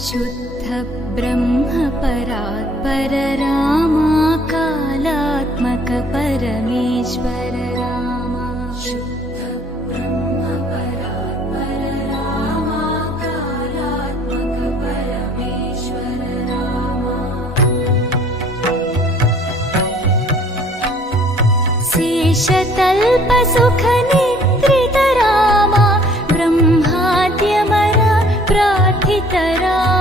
शुद्ध ब्रह्म परात्पर रामा कालात्मक परमेश्वर रामा शुद्ध ब्रह्म परात्पर रामा कालात्मक परमेश्वर रामा शेषतल्प सुख निद्रित रामा ब्रह्माद्यमरा प्रार्थित रामा